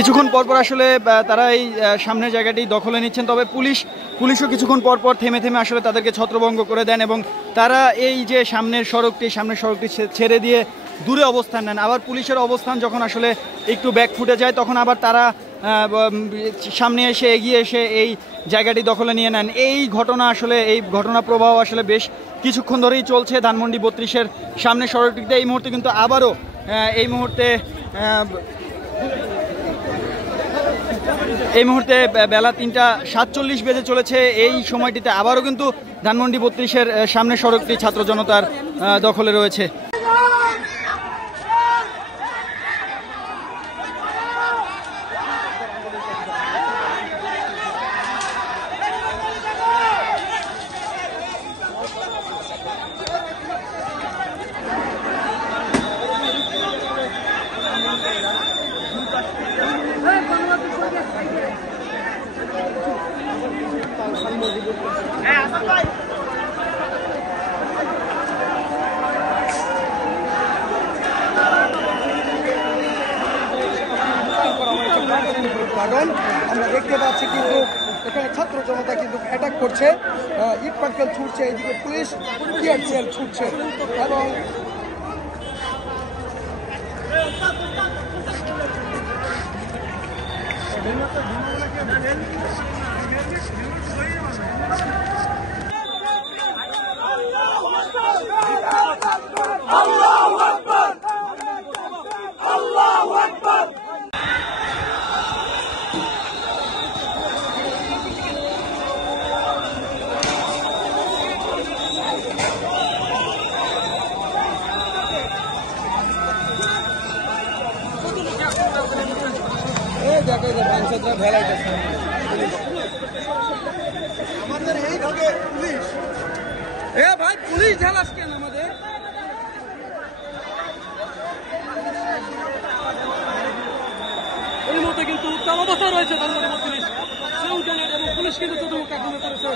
কিছুক্ষণ পরপর আসলে তারা এই সামনের জায়গাটি দখলে নিচ্ছেন, তবে পুলিশও কিছুক্ষণ পরপর থেমে থেমে আসলে তাদেরকে ছত্রভঙ্গ করে দেন এবং তারা এই যে সামনের সড়কটি ছেড়ে দিয়ে দূরে অবস্থান নেন। আবার পুলিশের অবস্থান যখন আসলে একটু ব্যাক ফুটে যায় তখন আবার তারা সামনে এগিয়ে এসে এই জায়গাটি দখলে নিয়ে নেন। এই ঘটনা প্রবাহ আসলে বেশ কিছুক্ষণ ধরেই চলছে ধানমন্ডি 32-এর সামনে সড়কটিতে। এই মুহূর্তে কিন্তু আবারও এই মুহূর্তে বেলা 3:47 বেজে চলেছে। এই সময়টিতে আবারও কিন্তু ধানমন্ডি 32-এর সামনে সড়কটি ছাত্র জনতার দখলে রয়েছে। কারণ আমরা দেখতে পাচ্ছি কিন্তু এখানে ছাত্র জনতা কিন্তু অ্যাটাক করছে, ইট পাটকেল ছুটছে, এদিকে পুলিশ টিয়ার সেল ছুটছে এবং আল্লাহু আকবার, আল্লাহু আকবার। আমাদের এই ভাগে পুলিশ ভাই পুলিশ ঢালাস কেন আমাদের এর মধ্যে কিন্তু উত্তাল অবস্থা রয়েছে ধানমন্ডি 32 এবং পুলিশ কিন্তু চতুর্মুখ আক্রমণ করেছে।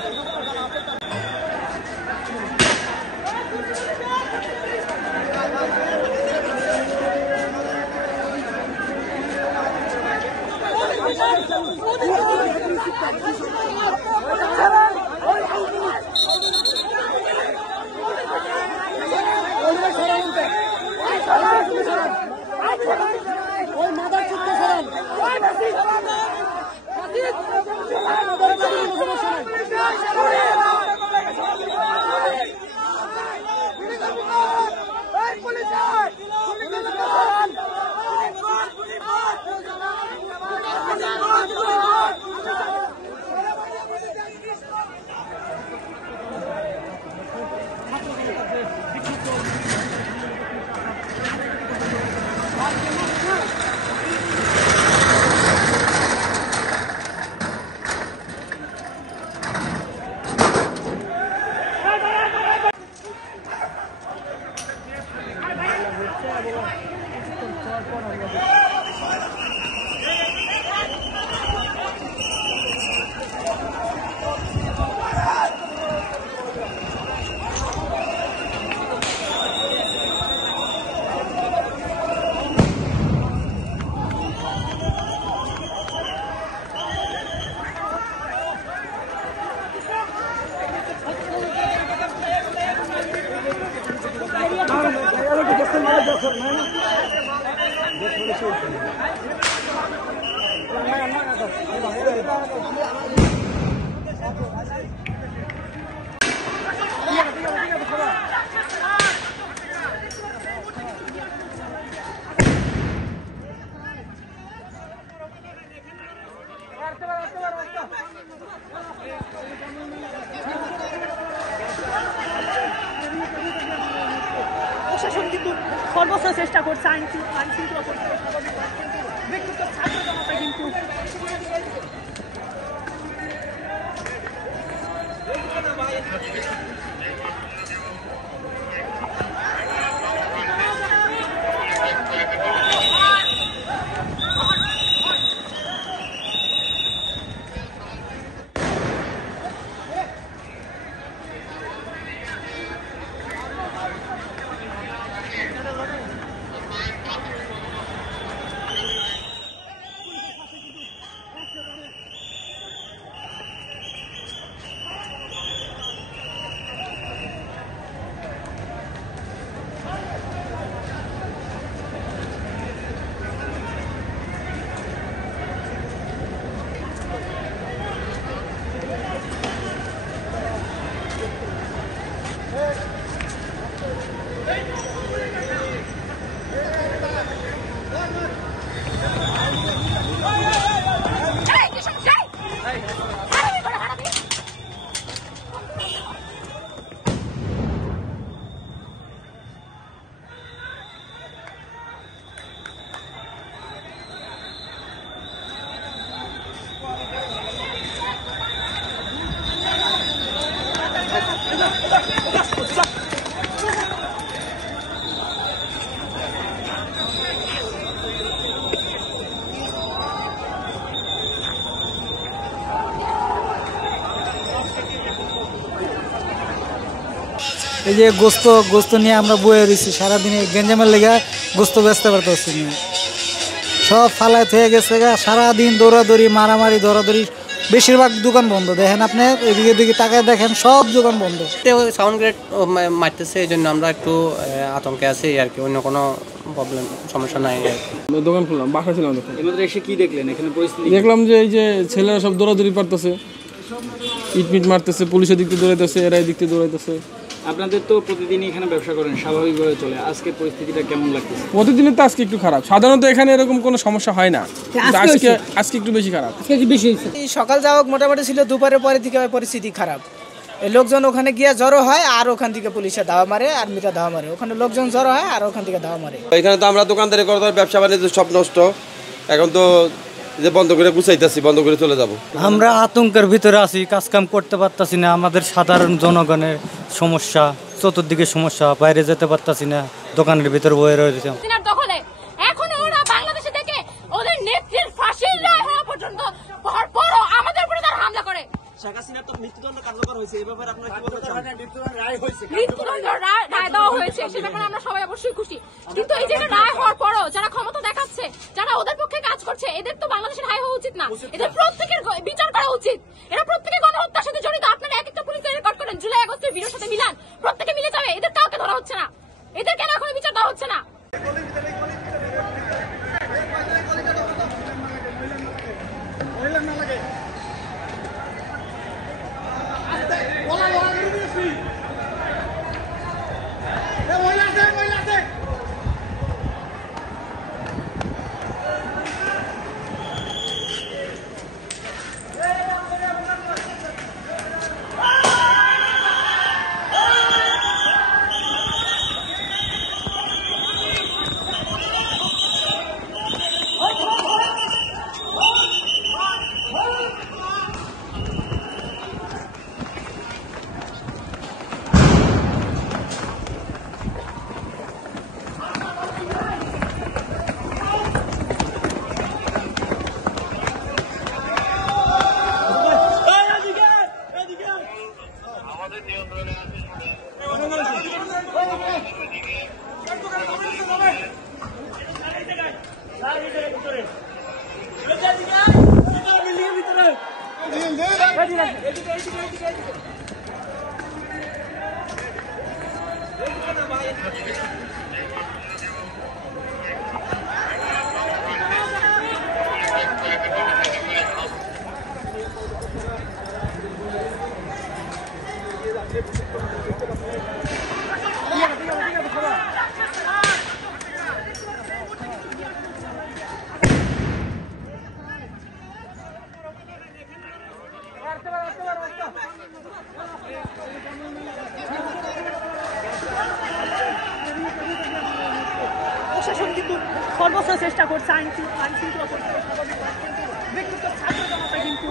প্রশাসন কিন্তু সর্বোচ্চ চেষ্টা করছে আইন শৃঙ্খলা করতে, ব্যক্তিগত ছাত্র জনতা কিন্তু এই যে গোস্ত নিয়ে আমরা বয়ে রয়েছি সারাদিনে গেঞ্জামের লেগে গোস্ত বেচতে পারতেছি না, সব ফালায় হয়ে গেছে গা। সারাদিন দৌড়াদৌড়ি মারামারি দৌড়াদৌড়ি, বেশিরভাগ দোকান বন্ধ। দেখেন আপনি এদিকে দিকে তাকায় দেখেন সব দোকান বন্ধ। সাউন্ড গ্রেড মারতেছে, এই জন্য আমরা একটু আতঙ্কে আছি আর কি, অন্য কোনো প্রবলেম সমস্যা নাই আর কি। দোকান খুললাম, বাসা ছিলাম তখন। এর এসে কি দেখলেন এখানে পরিস্থিতি? দেখলাম যে এই যে ছেলেরা সব দৌড়াদৌড়ি পারতেছে, ইটমিট মারতেছে, পুলিশের দিক থেকে দৌড়াইতেছে, এরা এই দিক থেকে দৌড়াইতেছে। আপনাদের তো প্রতিদিনই এখানে ব্যবসা করেন, স্বাভাবিকভাবে চলে, আজকের পরিস্থিতিটা কেমন লাগতেছে? প্রতিদিনের তো আজকে একটু খারাপ, সাধারণত এখানে এরকম কোনো সমস্যা হয় না, আজকে একটু বেশি খারাপ। সকাল যাওয়া মোটামুটি ছিল, দুপুরের পরে থেকে পরিস্থিতি খারাপ। এই লোকজন ওখানে গিয়ে জড়ো হয় আর ওখান থেকে পুলিশে ধাওয়া মারে, আর্মিটা ধাওয়া মারে, ওখানে লোকজন জড়ো হয় আর ওখান থেকে ধাওয়া মারে। এখানে তো আমরা দোকানদারি করতে ব্যবসা বাণিজ্য সব নষ্ট, এখন তো যে বন্ধ করে গুছাইতেছি, বন্ধ করে চলে যাব। আমরা আতঙ্কের ভিতরে আছি, কাজকাম করতে পারতাছি না, আমাদের সাধারণ জনগণের সমস্যা, চতুর্দিকে সমস্যা, বাইরে যেতে পারতাছি না, দোকানের ভিতরে বয়ে রয়েছে। এখন ওরা বাংলাদেশে থেকে ওদের নেত্রীর ফাঁসির রায় হওয়া পর্যন্ত আমাদের উপরে তারা হামলা করে। শেখ হাসিনার তো মৃত্যুদণ্ড কার্যকর হয়েছে, এই ব্যাপারে আপনারা কি বলতে চান? মৃত্যুদণ্ড রায় দেওয়া হয়েছে, সে ব্যাপারে আমরা সবাই অবশ্যই খুশি, কিন্তু এই যে রায় হওয়ার পরও যারা ক্ষমতা দেখাচ্ছে, যারা ওদের পক্ষে কাজ করছে, এদের তো বাংলাদেশের হাই হওয়া উচিত না, এদের প্রত্যেকের বিচার করা উচিত। এরা প্রত্যেকে গণহত্যার সাথে জড়িত। আপনারা এক একটা পুলিশের রেকর্ড করেন, জুলাই আগস্টের ভিডিওর সাথে মিলান, প্রত্যেকে মিলে যাবে। এদের কাউকে ধরা হচ্ছে না, এদের কেন এখনো বিচার দেওয়া হচ্ছে না? প্রশাসন কিন্তু সর্বোচ্চ চেষ্টা করছে আইন শৃঙ্খলা করতে, কিন্তু ব্যক্তিগত ছাত্র জনতা কিন্তু